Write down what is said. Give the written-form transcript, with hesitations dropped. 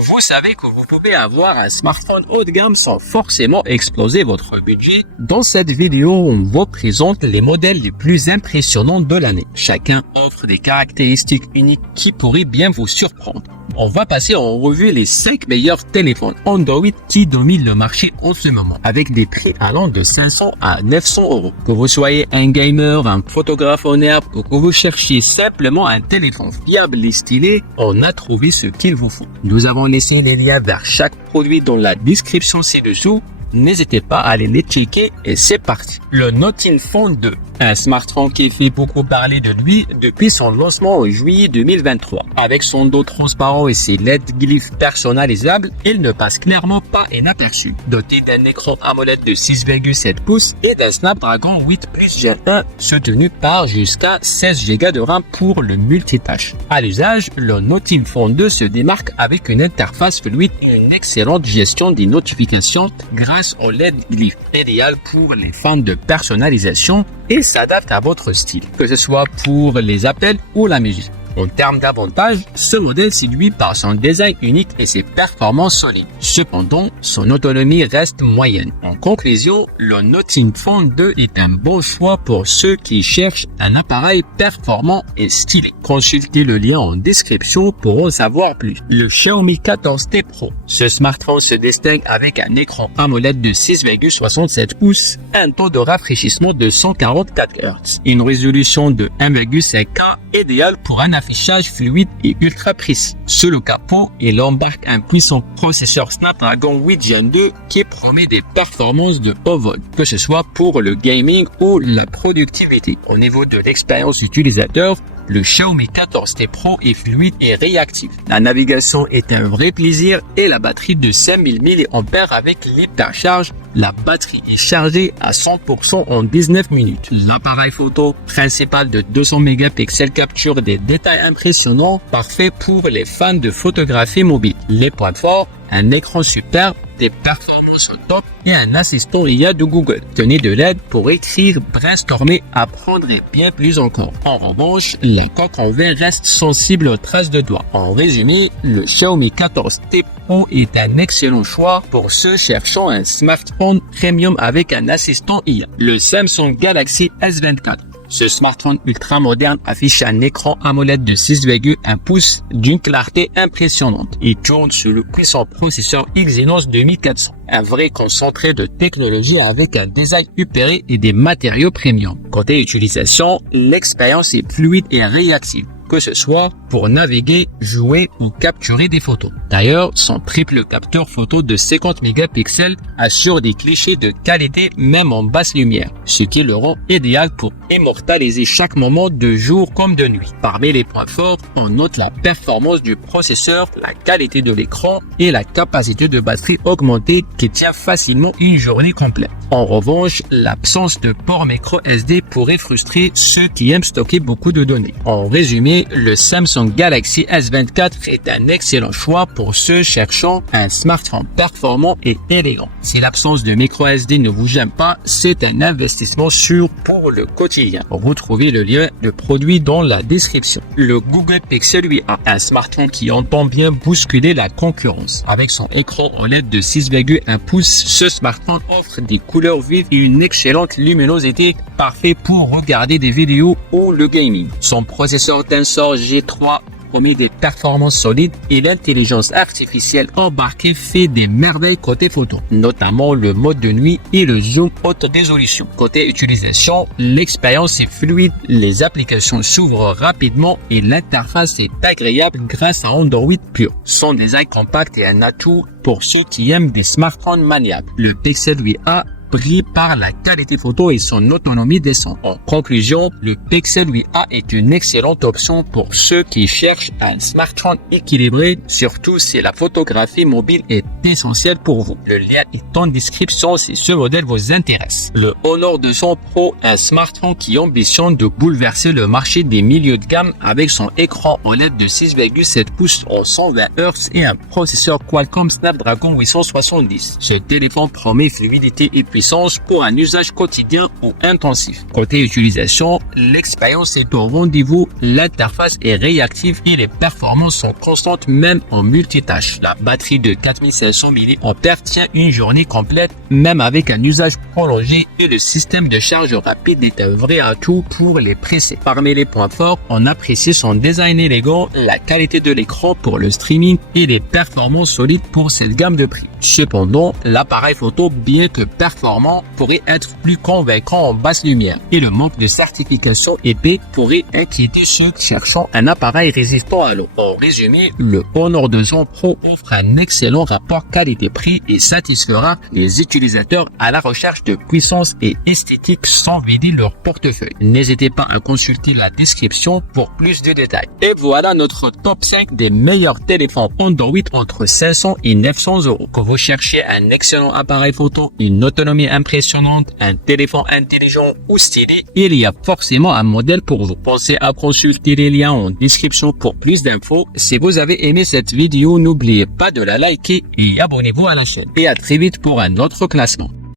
Vous savez que vous pouvez avoir un smartphone haut de gamme sans forcément exploser votre budget. Dans cette vidéo, on vous présente les modèles les plus impressionnants de l'année. Chacun offre des caractéristiques uniques qui pourraient bien vous surprendre. On va passer en revue les 5 meilleurs téléphones Android qui dominent le marché en ce moment, avec des prix allant de 500 à 900 euros. Que vous soyez un gamer, un photographe en herbe ou que vous cherchiez simplement un téléphone fiable et stylé, on a trouvé ce qu'il vous faut. Nous avons laissé les liens vers chaque produit dans la description ci-dessous. N'hésitez pas à aller les checker et c'est parti. Le Nothing Phone 2, un smartphone qui fait beaucoup parler de lui depuis son lancement en juillet 2023. Avec son dos transparent et ses LED glyphes personnalisables, il ne passe clairement pas inaperçu. Doté d'un écran AMOLED de 6,7 pouces et d'un Snapdragon 8 Plus Gen 1 soutenu par jusqu'à 16 Go de RAM pour le multitâche. À l'usage, le Nothing Phone 2 se démarque avec une interface fluide et une excellente gestion des notifications grâce au LED glyph, idéal pour les fans de personnalisation et s'adapte à votre style, que ce soit pour les appels ou la musique. En termes d'avantages, ce modèle séduit par son design unique et ses performances solides. Cependant, son autonomie reste moyenne. En conclusion, le Nothing Phone 2 est un bon choix pour ceux qui cherchent un appareil performant et stylé. Consultez le lien en description pour en savoir plus. Le Xiaomi 14T Pro. Ce smartphone se distingue avec un écran AMOLED de 6,67 pouces, un taux de rafraîchissement de 144 Hz, une résolution de 1,5K idéale pour un affichage fluide et ultra précis. Sous le capot, il embarque un puissant processeur Snapdragon 8 Gen 2 qui promet des performances de haut vol, que ce soit pour le gaming ou la productivité. Au niveau de l'expérience utilisateur, le Xiaomi 14T Pro est fluide et réactif. La navigation est un vrai plaisir et la batterie de 5000 mAh avec l'hypercharge. La batterie est chargée à 100% en 19 minutes. L'appareil photo principal de 200 mégapixels capture des détails impressionnants, parfait pour les fans de photographie mobile. Les points forts, un écran superbe, des performances au top et un assistant IA de Google. Tenez de l'aide pour écrire, brainstormer, apprendre et bien plus encore. En revanche, la coque en verre reste sensible aux traces de doigts. En résumé, le Xiaomi 14T Pro est un excellent choix pour ceux cherchant un smartphone premium avec un assistant IA. Le Samsung Galaxy S24. Ce smartphone ultra moderne affiche un écran AMOLED de 6,1 pouces d'une clarté impressionnante. Il tourne sur le puissant processeur Exynos 2400. Un vrai concentré de technologie avec un design upéré et des matériaux premium. Côté utilisation, l'expérience est fluide et réactive, que ce soit pour naviguer, jouer ou capturer des photos. D'ailleurs, son triple capteur photo de 50 mégapixels assure des clichés de qualité même en basse lumière, ce qui le rend idéal pour immortaliser chaque moment de jour comme de nuit. Parmi les points forts, on note la performance du processeur, la qualité de l'écran et la capacité de batterie augmentée qui tient facilement une journée complète. En revanche, l'absence de port micro SD pourrait frustrer ceux qui aiment stocker beaucoup de données. En résumé, le Samsung Galaxy S24 est un excellent choix pour ceux cherchant un smartphone performant et élégant. Si l'absence de micro SD ne vous gêne pas, c'est un investissement sûr pour le quotidien. Retrouvez le lien de produit dans la description. Le Google Pixel 8a, un smartphone qui entend bien bousculer la concurrence. Avec son écran OLED de 6,1 pouces, ce smartphone offre des couleurs vives et une excellente luminosité, parfait pour regarder des vidéos ou le gaming. Son processeur Tensor G3 promet des performances solides et l'intelligence artificielle embarquée fait des merveilles côté photo, notamment le mode de nuit et le zoom haute résolution. Côté utilisation, l'expérience est fluide, les applications s'ouvrent rapidement et l'interface est agréable grâce à Android Pure. Son design compact est un atout pour ceux qui aiment des smartphones maniables. Le Pixel 8a brille par la qualité photo et son autonomie décente. En conclusion, le Pixel 8a est une excellente option pour ceux qui cherchent un smartphone équilibré, surtout si la photographie mobile est essentielle pour vous. Le lien est en description si ce modèle vous intéresse. Le Honor 200 Pro, un smartphone qui ambitionne de bouleverser le marché des milieux de gamme avec son écran OLED de 6,7 pouces en 120 Hz et un processeur Qualcomm Snapdragon 870. Ce téléphone promet fluidité et puissance puissance pour un usage quotidien ou intensif. Côté utilisation, l'expérience est au rendez-vous, l'interface est réactive et les performances sont constantes même en multitâche. La batterie de 4500 mAh tient une journée complète même avec un usage prolongé et le système de charge rapide est un vrai atout pour les pressés. Parmi les points forts, on apprécie son design élégant, la qualité de l'écran pour le streaming et les performances solides pour cette gamme de prix. Cependant, l'appareil photo, bien que performant, pourrait être plus convaincant en basse lumière et le manque de certification épais pourrait inquiéter ceux cherchant un appareil résistant à l'eau. En résumé, le Honor 200 Pro offre un excellent rapport qualité-prix et satisfera les utilisateurs à la recherche de puissance et esthétique sans vider leur portefeuille. N'hésitez pas à consulter la description pour plus de détails. Et voilà notre top 5 des meilleurs téléphones Android entre 500 et 900 euros. Que vous cherchez un excellent appareil photo, une autonomie impressionnante, un téléphone intelligent ou stylé, il y a forcément un modèle pour vous. Pensez à consulter les liens en description pour plus d'infos. Si vous avez aimé cette vidéo, n'oubliez pas de la liker et abonnez-vous à la chaîne. Et à très vite pour un autre classement.